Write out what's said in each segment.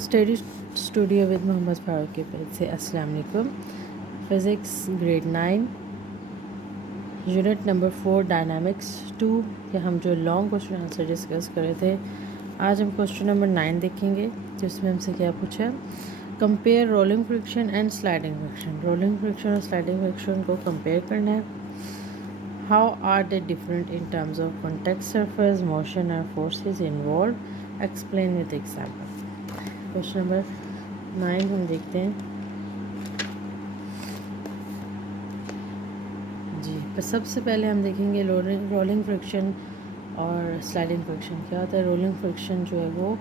Study studio with Mohammad Farooq के पेज से अस्सलाम वालेकुम। Physics grade 9 unit number 4 dynamics 2 के हम जो लॉन्ग क्वेश्चन आंसर डिस्कस कर रहे थे, आज हम क्वेश्चन नंबर 9 देखेंगे। जिसमें हमसे क्या पूछा है, compare rolling friction and sliding friction. Rolling friction और स्लाइडिंग फ्रिक्शन को कंपेयर करना है। How are they different in terms of contact surface, motion and forces involve, explain with example. Question number 9 हम देखते हैं जी। पर सबसे पहले हम देखेंगे रोलिंग फ्रिक्शन और स्लाइडिंग फ्रिक्शन क्या होता है। रोलिंग फ्रिक्शन जो है वो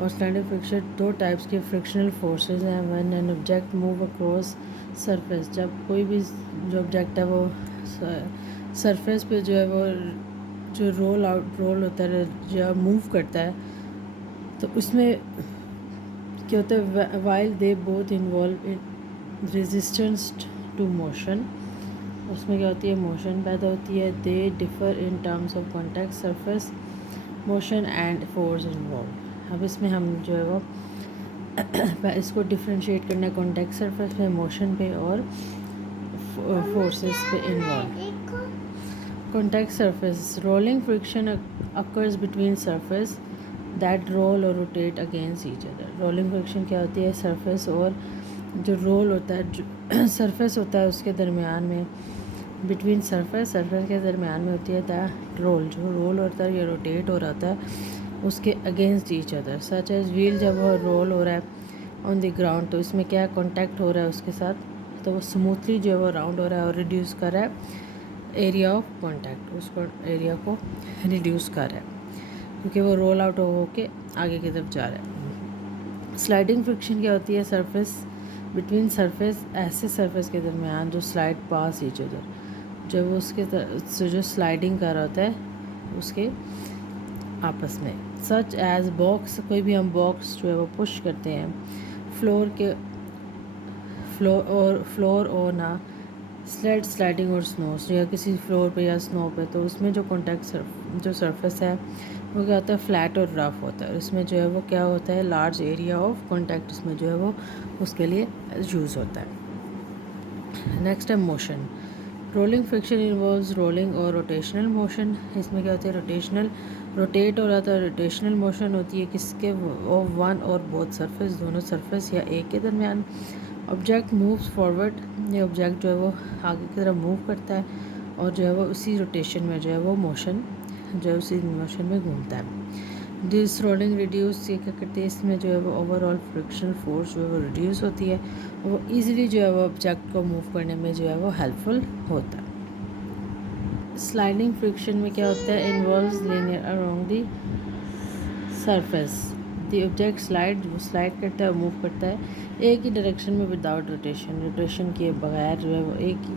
और स्लाइडिंग फ्रिक्शन दो टाइप्स के फ्रिक्शनल फोर्सेस हैं। When an object move across surface, जब कोई भी जो ऑब्जेक्ट है वो सरफेस पे जो है वो जो रोल होता है या मूव करता है, तो उसमें क्या होता है, while they both involve in resistance to motion, उसमें क्या होती है, मोशन पैदा होती है। They differ in terms of contact surface, motion and force involve. अब इसमें हम जो है वो इसको डिफ्रेंशिएट करना है कॉन्टैक्ट सरफेस पे, मोशन पे और फोर्सेस पे involve. Contact surface, rolling friction occurs between surface that roll और rotate against each other. Rolling friction क्या होती है, सरफेस और जो रोल होता है, जो सरफेस होता है उसके दरमियान में, बिटवीन सरफेस के दरमियान में होती है द रोल, जो रोल होता है या रोटेट हो रहा होता है उसके against each other. Such as wheel, जब वो रोल हो रहा है ऑन द ग्राउंड, तो इसमें क्या कॉन्टैक्ट हो रहा है उसके साथ, तो वो स्मूथली जो है वो राउंड हो रहा है और रिड्यूस कर रहा है एरिया ऑफ कॉन्टैक्ट, उसको एरिया को रिड्यूस कर रहा है क्योंकि वो रोल आउट हो के आगे की तरफ जा रहा है। स्लाइडिंग फ्रिक्शन क्या होती है, सरफेस बिटवीन सरफेस, ऐसे सरफेस के दरमियान जो स्लाइड पास ईच अदर, जब वो उसके से जो स्लाइडिंग कर रहा होता है उसके आपस में। सच एज बॉक्स, कोई भी हम बॉक्स जो है वो पुश करते हैं फ्लोर और ना स्लेड, स्लाइडिंग और स्नो, या किसी फ्लोर पे या स्नो पे, तो उसमें जो कॉन्टैक्ट जो सरफेस है वो क्या होता है, फ्लैट और रफ होता है। उसमें जो है वो क्या होता है, लार्ज एरिया ऑफ कॉन्टैक्ट उसमें जो है वो उसके लिए यूज़ होता है। नेक्स्ट है motion. Rolling friction involves rolling और रोटेशनल मोशन। इसमें क्या होता है, रोटेट हो रहा था, रोटेशनल मोशन होती है किसके, वन और बोथ सरफेस, दोनों सरफेस या एक के दरमियान। ऑब्जेक्ट मूव्स फॉरवर्ड, ये ऑब्जेक्ट जो है वो आगे की तरफ मूव करता है और जो है वो उसी रोटेशन में जो है वो मोशन जो है उसी मोशन में घूमता है। दिस रोलिंग रिड्यूस, ये क्या करते हैं, इसमें जो है वो ओवरऑल फ्रिक्शनल फोर्स जो है वो रिड्यूस होती है और वो ईजिली जो है वो ऑब्जेक्ट को मूव करने में जो है वो हेल्पफुल होता है। स्लाइडिंग फ्रिक्शन में क्या होता है, involves linear along the surface, the object slide, वो स्लाइड करता है, मूव करता है एक ही डायरेक्शन में विदाउट रोटेशन किए बगैर जो है वो एक ही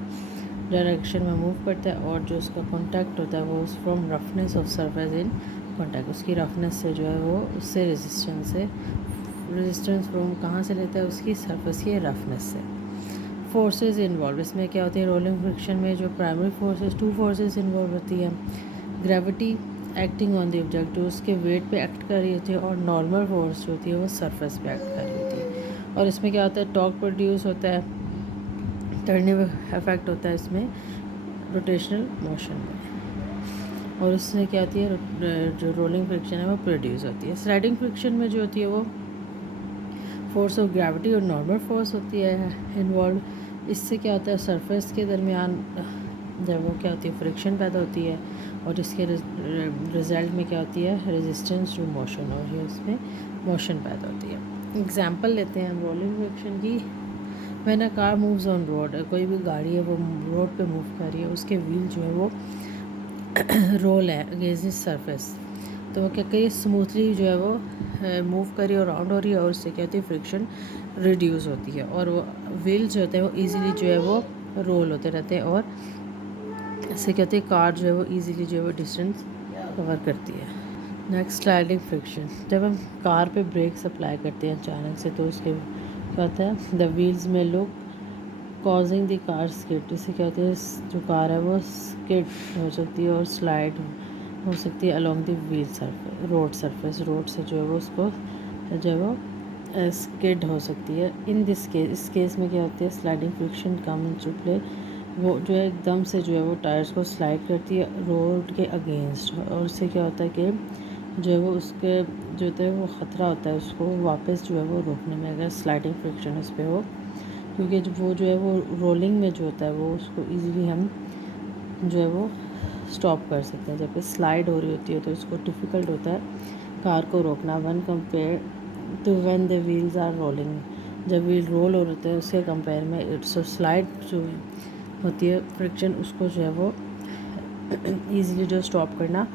डायरेक्शन में मूव करता है। और जो उसका कॉन्टैक्ट होता है वो from roughness of surface in contact, उसकी रफनेस से जो है वो उससे रेजिस्टेंस फ्रॉम कहाँ से लेता है, उसकी सरफेस की रफनेस से। फोर्सेस इन्वॉल्व, इसमें क्या होती है, रोलिंग फ्रिक्शन में जो primary forces, two forces involve होती है। Gravity acting on the object, जो उसके वेट पे एक्ट कर रही होती है, और नॉर्मल फोर्स जो होती है वो सरफेस पे एक्ट कर रही होती है। और इसमें क्या होता है, टॉर्क प्रोड्यूस होता है, टर्निंग इफेक्ट होता है इसमें रोटेशनल मोशन में, और उससे क्या होती है, जो रोलिंग फ्रिक्शन है वो प्रोड्यूस होती है। स्लाइडिंग फ्रिक्शन में जो होती है वो फोर्स ऑफ ग्रेविटी और नॉर्मल फोर्स होती है इन्वॉल्व। इससे क्या होता है, सरफेस के दरमियान जब वो क्या होती है, फ्रिक्शन पैदा होती है, और इसके रिजल्ट में क्या होती है, रेजिस्टेंस टू मोशन, और ये उसमें मोशन पैदा होती है। एग्जांपल लेते हैं हम रोलिंग फ्रिक्शन की। When a car moves on road, कोई भी गाड़ी है वो रोड पे मूव कर रही है, उसके व्हील जो है वो रोल है अगेंस्ट दिस सरफेस, तो वो क्या करिए, स्मूथली जो है वो मूव करी और राउंड हो रही है, और उससे क्या होती है, फ्रिक्शन रिड्यूस होती है, और वो व्हील्स जो होते हैं वो इजीली जो है वो रोल होते रहते हैं, और इससे क्या होती है, कार जो है वो इजीली जो है वो डिस्टेंस कवर करती है। Next, sliding friction. जब हम कार पे ब्रेक अप्लाई करते हैं अचानक से, तो उसके क्या होता है, द व्हील्स में look causing the car skid, इससे क्या होता है, जो कार है वो स्किड हो सकती है और स्लाइड हो सकती है along the wheel surface, road से जो है वो उसको जो है वो स्किड हो सकती है। इन दिस केस, इस केस में क्या होती है, sliding friction come into play. वो जो है एकदम से जो है वो टायर्स को स्लाइड करती है रोड के अगेंस्ट, और उससे क्या होता है कि जो है वो उसके जो होता है वो ख़तरा होता है उसको वापस जो है वो रोकने में, अगर स्लाइडिंग फ्रिक्शन उस पर हो, क्योंकि वो जो है वो रोलिंग में जो होता है वो उसको ईज़िली हम जो है वो स्टॉप कर सकते हैं। जब स्लाइड हो रही होती है तो उसको डिफ़िकल्ट होता है कार को रोकना one compare to when the wheels are rolling. जब व्हील रोल हो रहे हैं उसके कंपेयर में इट्स स्लाइड जो होती है फ्रिक्शन, उसको जो है वो ईज़िली जो स्टॉप करना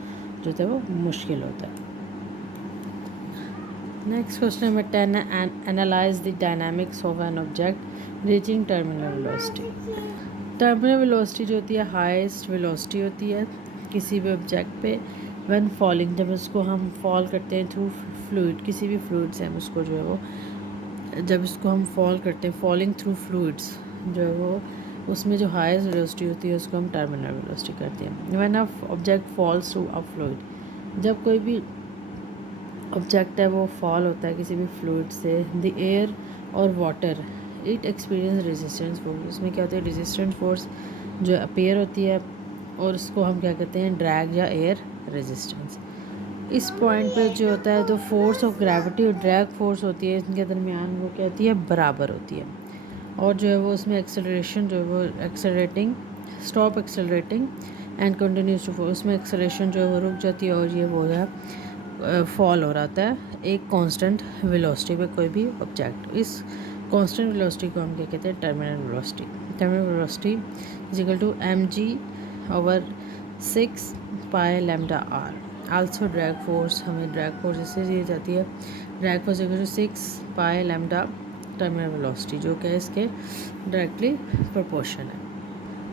जो है वो मुश्किल होता है। नेक्स्ट क्वेश्चन नंबर 10 है, analyse the dynamics of an object reaching terminal velocity. Terminal velocity जो होती है हाईएस्ट वेलोसिटी होती है किसी भी ऑब्जेक्ट पे व्हेन फॉलिंग, जब उसको हम फॉल करते हैं थ्रू फ्लूइड, किसी भी फ्लूइड से हम उसको जो है वो जब इसको हम फॉल करते हैं फॉलिंग थ्रू फ्लूइड्स जो है वो उसमें जो हाईएस्ट वेलोसिटी होती है उसको हम टर्मिनल वेलोसिटी करते हैं। When a object falls through a fluid, जब कोई भी ऑब्जेक्ट है वो फॉल होता है किसी भी फ्लूइड से, द एयर और water it experience resistance force. उसमें क्या होता है, रेजिस्टेंस फोर्स जो अपेयर होती है और उसको हम क्या कहते हैं, ड्रैग या एयर रेजिस्टेंस। इस पॉइंट पे जो होता है तो फोर्स ऑफ ग्रेविटी और ड्रैग फोर्स होती है इनके दरमियान, वो क्या होती है, बराबर होती है। और जो है वो उसमें एक्सेलरेशन जो है वो accelerating, stop accelerating and continuous to force, उसमें एक्सेलरेशन जो है वो रुक जाती है और ये वो है फॉल हो रहा है एक कांस्टेंट वेलोसिटी पे कोई भी ऑब्जेक्ट। इस कांस्टेंट वेलोसिटी को हम क्या कहते हैं, terminal velocity. Terminal velocity is equal to mg/6 pi lambda R. Also drag force, हमें ड्रैग फोर्स इससे दी जाती है, drag force equal to 6 pi lambda terminal velocity, जो कि इसके डायरेक्टली प्रोपोर्शन है।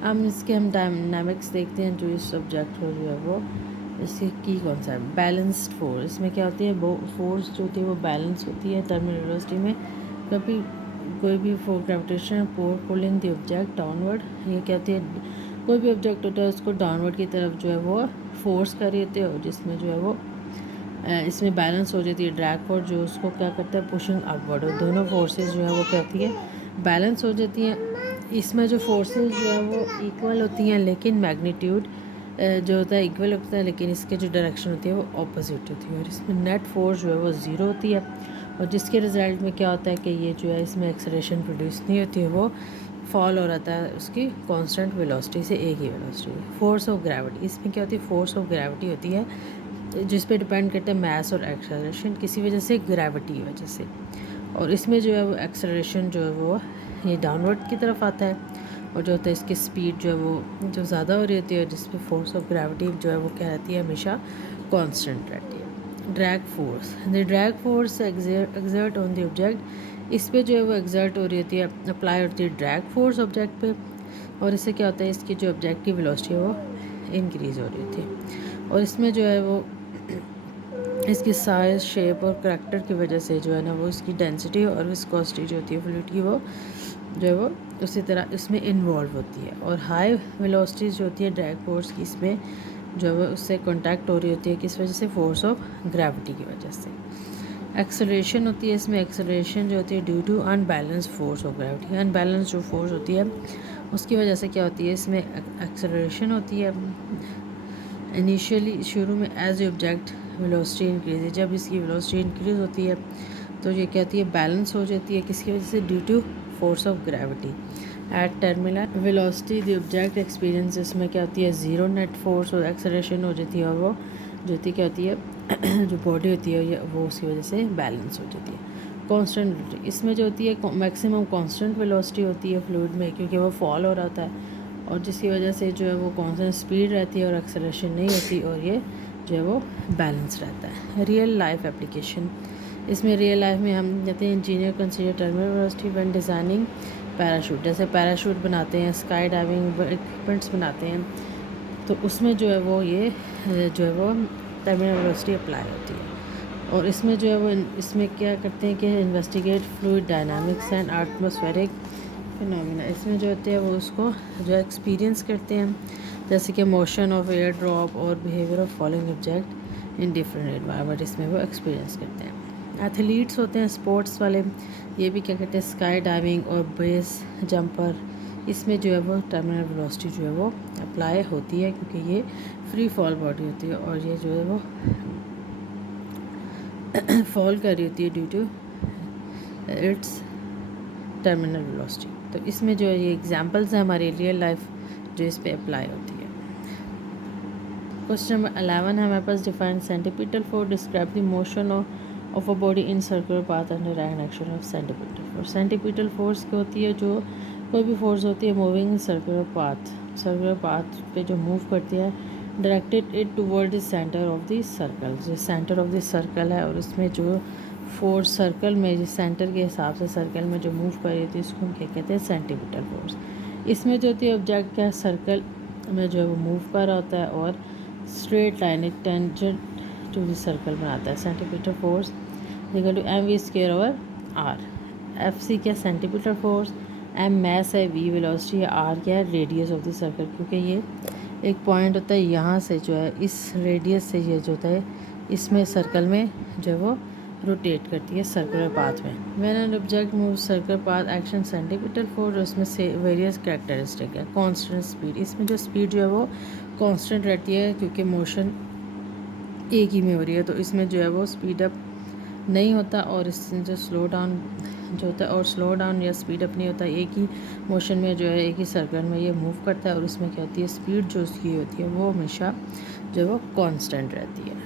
अब इसके हम डायनामिक्स देखते हैं जो इस सब्जेक्ट को जो है वो इसकी की कौन सा है, बैलेंस्ड फोर्स। इसमें क्या होती है, वो फोर्स जो होती है वो बैलेंस होती है टर्मिनल वेलोसिटी में। कभी कोई भी four gravitational pulling the object downward, ये क्या होती है, कोई भी ऑब्जेक्ट होता है उसको डाउनवर्ड की तरफ जो है वो फोर्स कर रही होती है, और जिसमें जो है वो इसमें बैलेंस हो जाती है ड्रैग फोर्स जो उसको क्या करता है, पुशिंग अपवर्ड। और दोनों फोर्सेस जो है वो कहती है बैलेंस हो जाती हैं। इसमें जो फोर्सेस जो है वो इक्वल होती हैं, लेकिन मैग्नीट्यूड जो होता है इक्वल होता है, लेकिन इसके जो डायरेक्शन होती है वो ऑपोजिट होती है। और इसमें नेट फोर्स जो है वो ज़ीरो होती है, और जिसके रिज़ल्ट में क्या होता है कि ये जो है इसमें एक्सेलरेशन प्रोड्यूस नहीं होती है, वो फॉल हो रहता है उसकी कांस्टेंट वेलोसिटी से एक ही वेलोसिटी। फोर्स ऑफ ग्रेविटी, इसमें क्या होती है, फोर्स ऑफ ग्रेविटी होती है जिस पे डिपेंड करते हैं मैस और एक्सेलरेशन, किसी वजह से ग्रेविटी की वजह से। और इसमें जो है वो एक्सेलरेशन जो है वो ये डाउनवर्ड की तरफ आता है, और जो होता है इसकी स्पीड जो है वो जो ज़्यादा हो रही होती है, जिस पे फोर्स ऑफ ग्रेविटी जो है वो क्या रहती है, हमेशा कांस्टेंट रहती है। Drag force, the drag force exert on the object, इस पे जो है वो एक्सर्ट हो रही होती है, अप्लाई होती है ड्रैग फोर्स ऑब्जेक्ट पे, और इससे क्या होता है, इसकी जो ऑब्जेक्ट की वेलोसिटी है वो इंक्रीज़ हो रही होती है। और इसमें जो है वो इसकी साइज, शेप और करैक्टर की वजह से जो है ना वो इसकी डेंसिटी और विस्कोसिटी जो होती है फ्लूइड की, वो जो है वो उसी तरह इसमें इन्वॉल्व होती है। और हाई वेलोसिटी जो होती है ड्रैग फोर्स की, इसमें जो है वो उससे कॉन्टैक्ट हो रही होती है, किस वजह से, फोर्स ऑफ ग्रेविटी की वजह से। एक्सेलरेशन होती है इसमें, एक्सेलरेशन जो होती है due to unbalance force of gravity. Unbalance जो फोर्स होती है उसकी वजह से क्या होती है, इसमें एक्सेलरेशन होती है इनिशियली शुरू में as a object velocity increase है। जब इसकी वेलोसिटी इंक्रीज होती है तो ये कहती है बैलेंस हो जाती है, किसकी वजह से, due to force of gravity. At terminal velocity the object experience, इसमें क्या होती है, ज़ीरो नेट फोर्स और एक्सेलरेशन हो जाती है, और वो जो होती क्या होती है जो बॉडी होती है वो उसकी वजह से बैलेंस हो जाती है। कांस्टेंट, इसमें जो होती है मैक्सिमम कांस्टेंट वेलोसिटी होती है फ्लूइड में, क्योंकि वो फॉल हो रहा होता है, और जिसकी वजह से जो है वो कांस्टेंट स्पीड रहती है और एक्सेलरेशन नहीं होती, और ये जो है वो बैलेंस रहता है। रियल लाइफ एप्लीकेशन, इसमें रियल लाइफ में हम कहते हैं engineer consider terminal velocity when designing parachute, जैसे पैराशूट बनाते हैं, स्काई डाइविंग इक्विपमेंट्स बनाते हैं, तो उसमें जो है वो ये जो है वो टर्मिनल वेलोसिटी अप्लाई होती है। और इसमें जो है वो इसमें क्या करते हैं कि investigate fluid dynamics and atmospheric phenomena, इसमें जो होते हैं वो उसको जो एक्सपीरियंस करते हैं, जैसे कि मोशन ऑफ एयर ड्रॉप और behaviour of falling object in different environment, इसमें वो एक्सपीरियंस करते हैं। एथलीट्स होते हैं स्पोर्ट्स वाले, ये भी क्या कहते हैं स्काई डाइविंग और बेस जंपर, इसमें जो है वो टर्मिनल वेलोसिटी जो है वो अप्लाई होती है क्योंकि ये फ्री फॉल बॉडी होती है और ये जो है वो फॉल कर रही होती है due to its terminal velocity. तो इसमें जो है ये एग्जांपल्स हैं हमारी रियल लाइफ जो इस पे अप्लाई होती है। क्वेश्चन नंबर 11 है हमारे पास, define centripetal force, describe the motion of a body in circular path under direct action of centripetal force. Centripetal force क्या होती है, जो कोई भी फोर्स होती है मूविंग इन सर्कुलर पाथ पे जो मूव करती है, directed it toward the centre of the circle, जो सेंटर ऑफ द सर्कल है और उसमें जो फोर्स सर्कल में जिस सेंटर के हिसाब से सर्कल में जो मूव कर रही थी उसको हम क्या कहते हैं सेंटीपीटल फोर्स। इसमें जो होती है ऑब्जेक्ट क्या सर्कल में जो है वो मूव कर रहा होता है और स्ट्रेट लाइन एक टेंजेंट टू द सर्कल बनाता है। Centripetal force equal to M V square over R. F C क्या सेंटीपीटल फोर्स, एम मैस है, वी वेलोसिटी है, आर क्या है रेडियस ऑफ द सर्कल, क्योंकि ये एक पॉइंट होता है यहाँ से जो है इस रेडियस से ये जो होता है इसमें सर्कल में जो है वो रोटेट करती है सर्कुलर पाथ में। When an object move circular path action centripetal force, उसमें से वेरियस कैरेक्टरिस्टिक है। कांस्टेंट स्पीड, इसमें जो स्पीड जो है वो कांस्टेंट रहती है क्योंकि मोशन एक ही में हो रही है, तो इसमें जो है वो स्पीड अप नहीं होता और इसमें जो स्लो डाउन जो होता है और स्लो डाउन या स्पीड अप नहीं होता, एक ही मोशन में जो है एक ही सर्कल में ये मूव करता है और उसमें क्या होती है स्पीड जो उसकी होती है वो हमेशा जो है वो कांस्टेंट रहती है।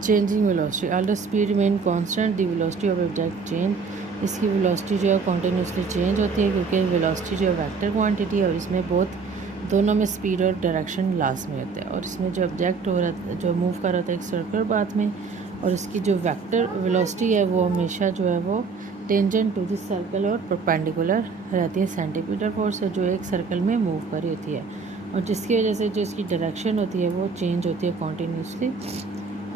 Changing velocity, although speed remain constant the velocity of object change, इसकी वेलोसिटी जो है कॉन्टीन्यूसली चेंज होती है क्योंकि वेलोसिटी जो है वेक्टर क्वांटिटी है और इसमें बहुत दोनों में स्पीड और डायरेक्शन लास्ट में होते हैं और इसमें जो ऑब्जेक्ट हो रहा जो मूव कर रहा था एक सर्कुलर पाथ में और इसकी जो वेक्टर वेलोसिटी है वो हमेशा जो है वो टेंजेंट टू द सर्कल और परपेंडिकुलर रहती है सेंटीपीटल फोर्स से, जो एक सर्कल में मूव कर रही होती है और जिसकी वजह से जो इसकी डायरेक्शन होती है वो चेंज होती है कॉन्टीन्यूसली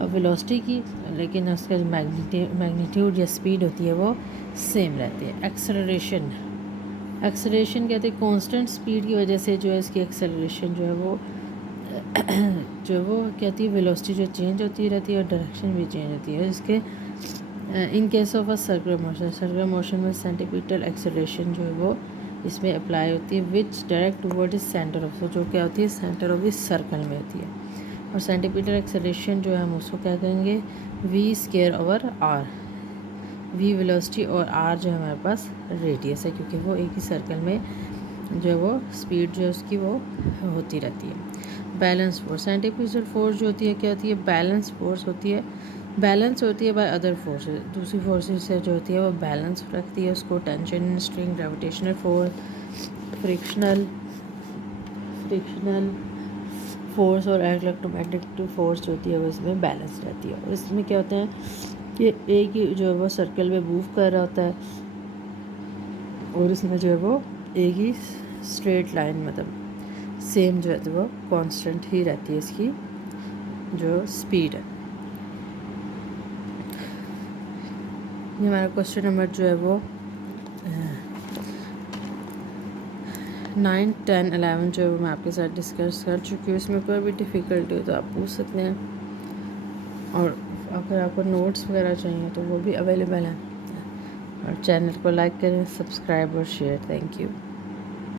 वेलोसिटी की, लेकिन उसका जो मैग्नीट्यूड या स्पीड होती है वो सेम रहती है। एक्सेलरेशन, एक्सेलरेशन कहते हैं कांस्टेंट स्पीड की वजह से जो है इसकी एक्सेलरेशन जो है वो जो वो कहती है वेलोसिटी जो चेंज होती रहती है और डायरेक्शन भी चेंज होती है। इसके in case of a circular motion में सेंटीपीटल एक्सेलरेशन जो है वो इसमें अप्लाई होती है which direct toward is centre of, जो क्या होती है सेंटर ऑफ इस सर्कल में होती है और सेंटीपीटल एक्सेलरेशन जो है हम उसको क्या करेंगे V square over R, V velocity और आर जो है हमारे पास रेडियस है क्योंकि वो एक ही सर्कल में जो है वो स्पीड जो है उसकी वो होती रहती है। बैलेंस फोर्स, सेंटीपीटल फोर्स जो होती है क्या होती है बैलेंस फोर्स होती है, बैलेंस होती है बाय अदर फोर्सेस, दूसरी फोर्सेस से जो होती है वो बैलेंस रखती है उसको। Tension, string, gravitational force, frictional force और इलेक्ट्रोमैग्नेटिक फोर्स जो होती है वो इसमें बैलेंस रहती है और इसमें क्या होता है कि एक ही जो है वो सर्कल में मूव कर रहा होता है और इसमें जो है वो एक ही स्ट्रेट लाइन मतलब सेम जो है तो वो कांस्टेंट ही रहती है इसकी जो स्पीड है। ये हमारा क्वेश्चन नंबर जो है वो 9, 10, 11 जो है वो मैं आपके साथ डिस्कस कर चुकी हूँ। इसमें कोई भी डिफ़िकल्टी हो तो आप पूछ सकते हैं और अगर आपको नोट्स वगैरह चाहिए तो वो भी अवेलेबल हैं और चैनल को लाइक करें, सब्सक्राइब और शेयर। Thank you.